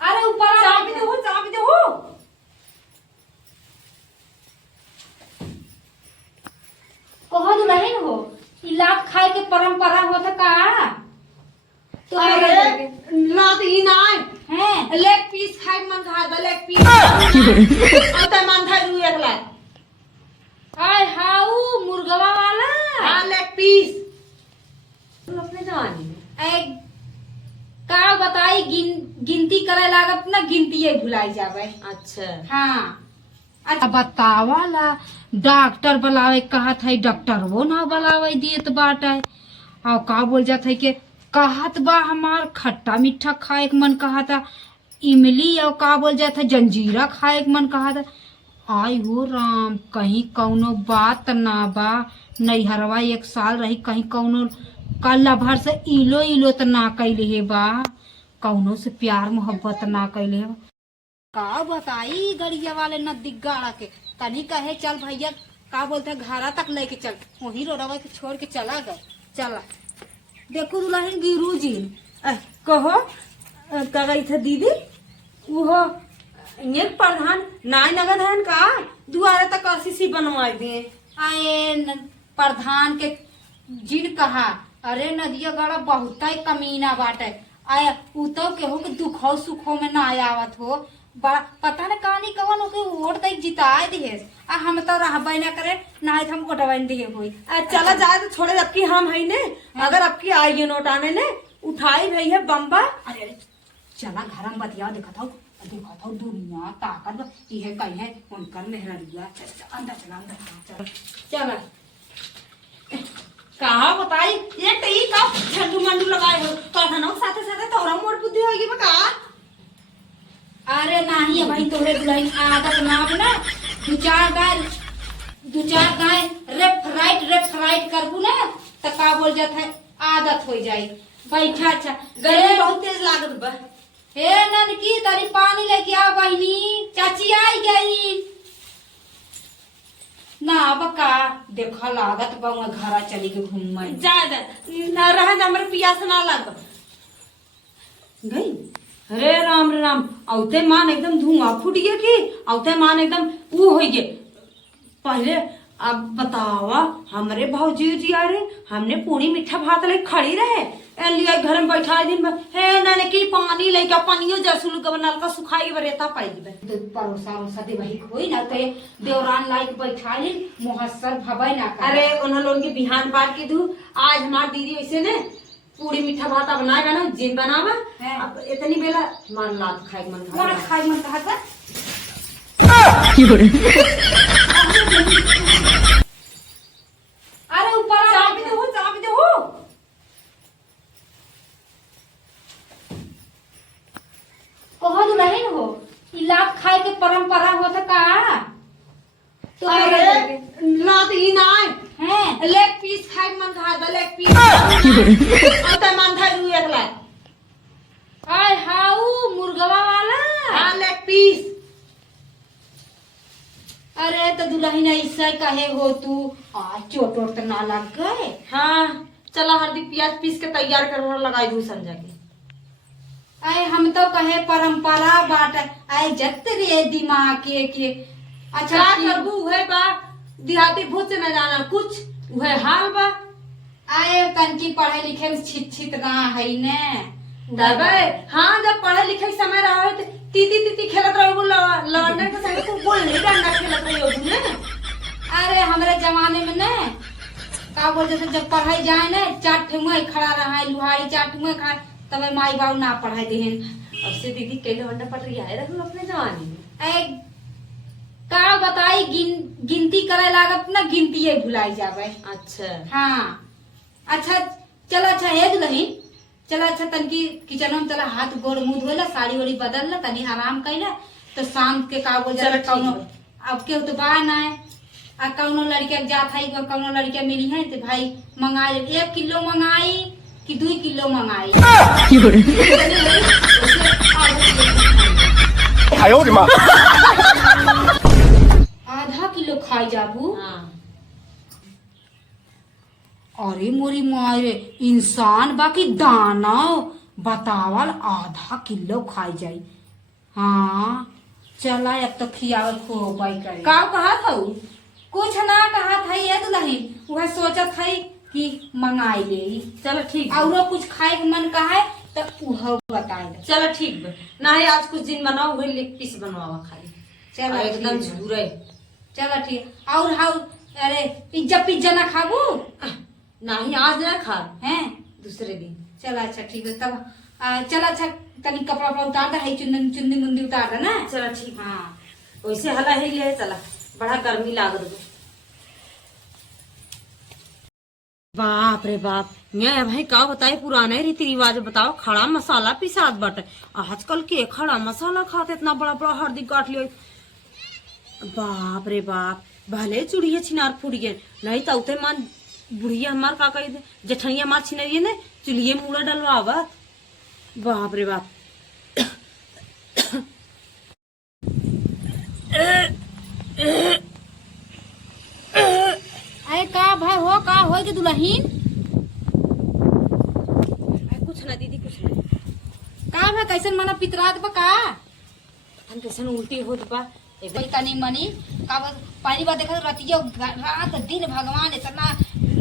अरे ऊपर चाबी दे हो कहो दुल्हन हो इलाज खाए के परंपरा होता का तो अरे लात ई नाय हैं लेग पीस खाए मन खा दे लेग पीस अते मन खाए दू एक लात आय हाउ मुर्गवा वाला हां लेग पीस अपने जवानी में ए का बताई गिनती करे लागत ना गिनतीये भुलाई जावे। अच्छा हाँ अच्छा बतावाला डॉक्टर बुलावे कहत है डॉक्टर वो ना बुलावे दिए तो बाटे और का बोल जात है कि कहत बा हमार खट्टा मीठा खाए के मन कहता इमली और का बोल जात है जंजीरा खाए के मन कहता आई हो राम कहीं कौनो बात ना बा नैहरवा 1 साल रही कहीं कौनो कल्ला भर से इलो इलो तो ना कैले है बा कौनो से प्यार मोहब्बत ना कैले है का बताई गड़िया वाले नदी गाड़ा के तनी कहे चल भैया का बोलते घरा तक लेके चल वही रोडवा के छोड़ के चला गए चला देखो दुल्हन गिरू जी कहो का गई थे दीदी वो ये प्रधान नाय नगद है का दुआरे तक आशीष बनवाई दिए आए प्रधान के जिन कहा अरे नदिया गाड़ा बहुत ही कमीना बाटे आया उतो केहू के दुखो सुखो में ना आवत हो बड़ा पता न कहानी कवन होके वोट तक जिताए दिहे आ हम तो रहबे ना करे ना ही हम ओटवन दिए होई चला जाए तो छोड़े जबकि हम है ने अगर आपकी आई नोट आने ने उठाई भई है बम्बा अरे अरे चला घर में बतिया देखा था दुनिया ताकत ये कहीं है उनकर मेहरिया अंदर चला चला कहा बताई ये टई का झंडू मंडू लगाए हो तो धनो साथे साथे तोरा मोर बुद्धि होगी बका अरे नहीं भाई तोरे दुल्हन आदत ना बना दो चार गाय रेफ राइट करबू ना तो का बोल जात है आदत हो जाए बैठा अच्छा गर्मी बहुत तेज लागत बा हे ननकी तारी पानी लेके आ बहनी चाची आई गई ना बका देखा लागत बा मैं घरा चली के घूम ज्यादा ना रहा हमरे पियास ना लाग गई अरे राम रे राम औते मान एकदम धुआं फूट गया कि औते मान एकदम ऊ हो गए पहले अब बतावा हमरे भौजी जी आ रहे हमने पूरी मीठा भात ले खड़ी रहे लिया घर में बैठा दिन में हे नाने की पानी लेके पानियो जसुल के नलका सुखाई बरेता पड़ गए तो परोसा उसा दे वही कोई ना ते देवरान लाइक बैठा ली मुहस्सर भबै ना कर अरे उन्होंने लोग की बिहान बात की दू आज हमार दीदी वैसे ने पूरी मीठा भात बनाएगा ना जिन बनावा अब इतनी बेला मान लात खाए मन कौन खाई मन कहा था अरे ऊपर चाबी दे हो कहो दुल्हन हो इलाज खाए के परंपरा होता का तो अरे लात ई नाय हैं लेग पीस खाए मन खा दे लेग पीस अते मन खाए दू एक लात आय हाउ मुर्गवा वाला हां लेग पीस अरे तो दुल्हन ऐसा कहे हो तू आज चोट वोट तो ना लग गए हाँ चला हल्दी प्याज पीस के तैयार कर लगाई दू संजा के आए हम तो कहे परंपरा बाट आए जत रे दिमाग के अच्छा क्या करबू है बा देहाती भूत से न जाना कुछ वह हाल बा आए तनकी पढ़े लिखे में छित ना है ने दबे हाँ जब पढ़े लिखे समय रहा है तीती खेलत रहो लौंडे के संग तू बोल नहीं डंडा खेलत रहो ने अरे हमारे जमाने में ने का बोल जैसे जब पढ़ाई जाए ना 4 ठेंगुआ खड़ा रहा है लुहारी 4 ठेंगुआ खड़ा तब माई बाबू ना पढ़ाई देहन अब से दीदी के लौंडा पट रही है रखो अपने जवानी में ए का बताई गिनती करे लागत ना गिनतीये भुलाई जावे। अच्छा हाँ अच्छा चला अच्छा है दुल्हन चला अच्छा तनकी किचन में चला हाथ गोड़ मुंह धोला साड़ी वाड़ी बदल ला तनी आराम कैला तो शाम के का बोल चलो जाए कौनो अब के तो बा ना है आ कौनो लड़के जात है कौनो लड़के मिली है तो भाई मंगाई 1 किलो मंगाई कि 2 किलो मंगाई आधा किलो खाई जाबू हाँ अरे मोरी मारे, इंसान बाकी दानव बतावल आधा किलो खाई जाई। हाँ चला अब तो खियावल खो पाई करे। का कहा था उ? कुछ ना कहा था ये दुल्हन, वह सोचत है कि मंगाई ले। चलो ठीक बा। औरो कुछ खाए के मन का है तो वह बताए दे। चलो ठीक बा। नहीं आज कुछ दिन बनाओ वही लेग पीस बनवावा खाली। चलो और एकदम ठीक है। झूरे। चलो ठीक। और हाउ अरे पिज्जा ना खाबू? नहीं आज ना खा, हैं दूसरे दिन। चलो अच्छा ठीक है तब। चल अच्छा तनी कपड़ा वपड़ा उतार दे, है चुन्नी चुन्नी मुंदी उतार दे ना। चलो ठीक। हाँ वैसे हला है ले चला, बड़ा गर्मी लागत बा। बाप रे बाप, मैं भाई का बताए पुराने रीति रिवाज बताओ। खड़ा मसाला पिसात बाटे, आजकल के खड़ा मसाला खाते इतना बड़ा बड़ा हल्दी काट लियो। बाप रे बाप, भले चुड़िया छिनार फूट गए, नहीं तो उते मान बुढ़िया हमार का कही जेठनिया मार छिनरिए ने चुलिए मुड़ा डलवावा। बाप रे बाप। अरे का भाई हो का हो के दुल्हन? कुछ ना दीदी कुछ ना। का भाई कैसन मना पितरात बा का? हम कैसन उल्टी होत बा कोई तनी मनी का पहली बार देखा रतिया रात दिन भगवान इतना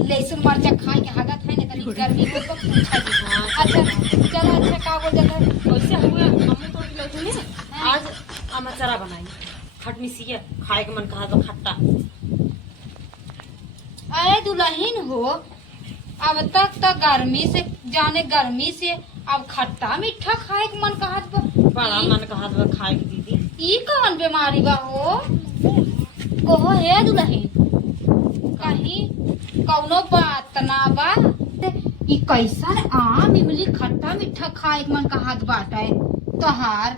लहसुन मरचा खाए के हागत है ने तनी गर्मी को तो पूछा के। अच्छा चलो अच्छा का बोल जाता है वैसे हुए हमने तो लौटू ने आज अमचरा बनाई खट मिसिया खाए के मन कहा तो खट्टा। अरे दुल्हन हो, अब तक तो गर्मी से जाने गर्मी से अब खट्टा मीठा खाए के मन कहत बा। बड़ा मन कहा तो खाए के दीदी। ई कौन बीमारी बा हो? कहो हे दुल्हन, कहीं कौनो बात ना बा? ई कैसन आम इमली खट्टा मीठा खाए के मन कहत बाटे तोहार?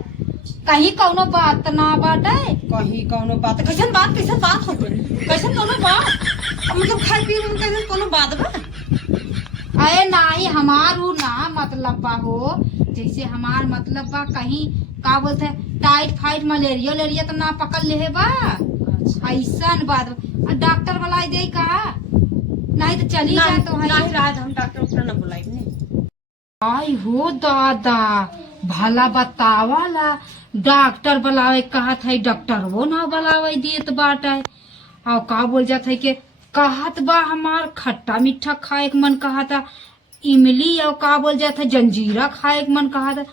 कहीं कौनो बात ना बाटे? कहीं कौनो बात कैसन बात हो गई कैसन कौनो बात मतलब खाए पिए में कैसन कौनो बात बा? अरे नाही हमार उ ना मतलब बा हो, जैसे हमार मतलब बा कहीं का बोलते टाइट फाइट मलेरिया लेरिया तो ना पकड़ ले बा। ऐसन बात बा। डॉक्टर बुलाई दे का? नहीं तो चली जा तो है। नहीं रात हम डॉक्टर ना बुलाई ने। आई हो दादा, भला बतावाला डॉक्टर बुलावे कहत है, डॉक्टर वो ना बुलावे दियत बाटे। और का बोल जात है कि कहत बा हमार खट्टा मीठा खाए के मन कहता, इमली और का बोल जात है जंजीरा खाए के मन कहता।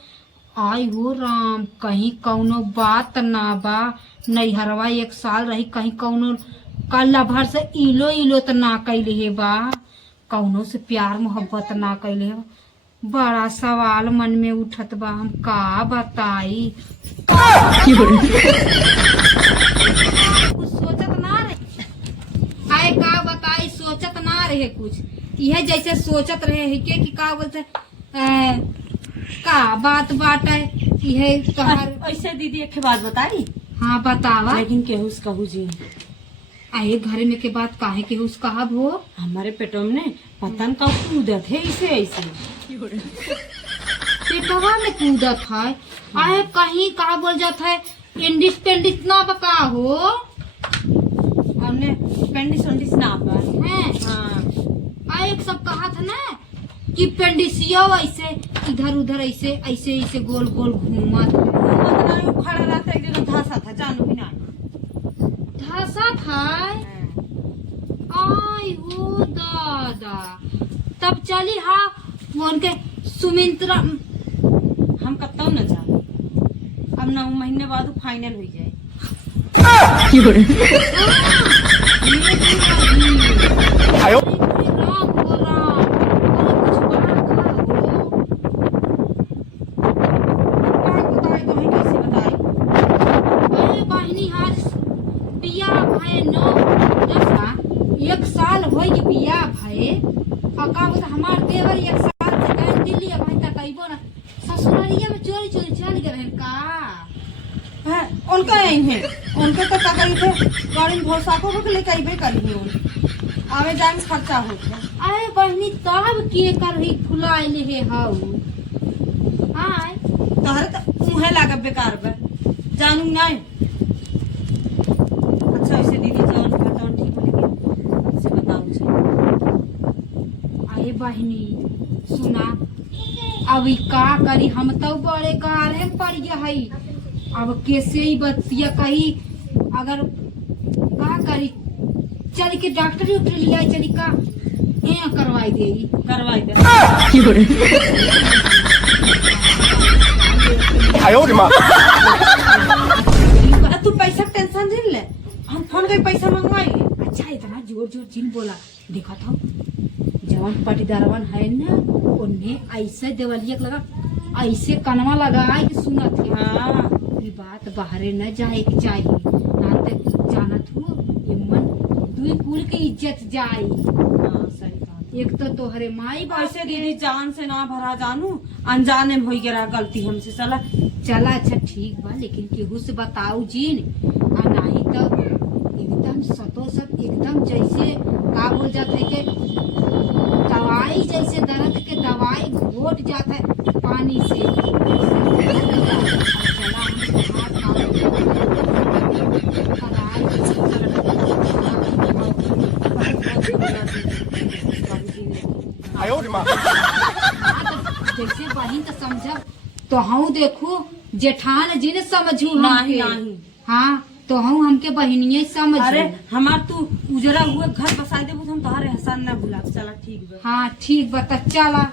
आई हो राम, कहीं कौनो बात ना बा? नैहरवा 1 साल रही, कहीं कौनो कल्ला भर से इलो इलो तो ना कैले हे बा, कौनो से प्यार मोहब्बत ना कैले हे बा। बड़ा सवाल मन में उठत बा, हम का बताई? कुछ सोचत ना रहे, आए का बताई सोचत ना रहे कुछ। यह जैसे सोचत रहे है कि का बोलते का बात बाटे यह तोहर। ऐसे दीदी एक बात बताई। हाँ बतावा। लेकिन केहुस कहू जी आए घर में के बात काहे के उस कहा भो? हमारे पेटों में पतन का कूदत है ऐसे ऐसे पेटवा में कूदत है। आए कहीं का बोल जाता है इंडिपेंडिस ना बका हो? हमने पेंडिस वेंडिस ना बा हैं हाँ। आए एक सब कहा था ना कि पेंडिसिया ऐसे इधर उधर ऐसे ऐसे ऐसे गोल गोल घूमत है। खड़ा रहता एक जगह धसा था जानू भी ना धसा था। आई हो दादा, तब चली हाँ उनके सुमित्रा हम कब न जा। अब 9 महीने बाद फाइनल हो जाए। राम हो राम, कुछ बताई तो है कैसे बताई। अरे बहनी हाथ बिया भाई 1 साल हो गई बिया भाई। और का बोलते हमार देवर 1 साल से गए दिल्ली, अब तक आइबो ना। ससुरालिया में चोरी चोरी चल गए हैं का? है उनका यही है, उनके तो का करी थे गाड़ी में भोसा को लेकर आइबे करी उन आवे जाए में खर्चा होता। अरे बहनी तब के कर ही फुलाइले हे हाउ आय तहरे तो मुहे लागब बेकार बा जानू नहीं। अच्छा ऐसे दीदी जौन बताओ ठीक हो, लेकिन से बताऊं ए बहनी सुना, अब ई का करी, हम तो बड़े गारे में पड़ गया है। अब कैसे ही बतिया कही, अगर का करी, चल के डॉक्टर उठे लिया, चली का करवाई दे, करवाई दे। तू पैसा के टेंशन नहीं ले, हम फोन के पैसा मंगवाई। अच्छा इतना जोर जोर जिन बोला, देखा था जवान पटीदारवन है ना, उन्हें ऐसे देवलिया लगा, ऐसे कनवा लगाए कि सुनत है। हाँ ये बात बाहरे न जाए के चाहिए, ना तो जानत हो ये मन दुई कुल के इज्जत जाए। हाँ सही बात। एक तो तोहरे माई बाप ऐसे दीदी जान से ना भरा जानू, अनजाने में हो गया गलती हमसे। चला चला अच्छा ठीक बा, लेकिन केहू से बताऊ जीन, और नहीं तो एकदम सतोसत एकदम जैसे का बोल जाते है कि दवाई, जैसे दर्द के दवाई घोट जाता है पानी से। चला जैसे बहिन तो समझ, तो हम देखू जेठान जी ने समझू नहीं हमके। नहीं। हाँ तो हमके बहिनिये समझ। अरे हमार तू उजरा हुआ घर बसा देबू तो हम तुम्हारे एहसान ना भुला। चला ठीक बा। हाँ ठीक बता, चला।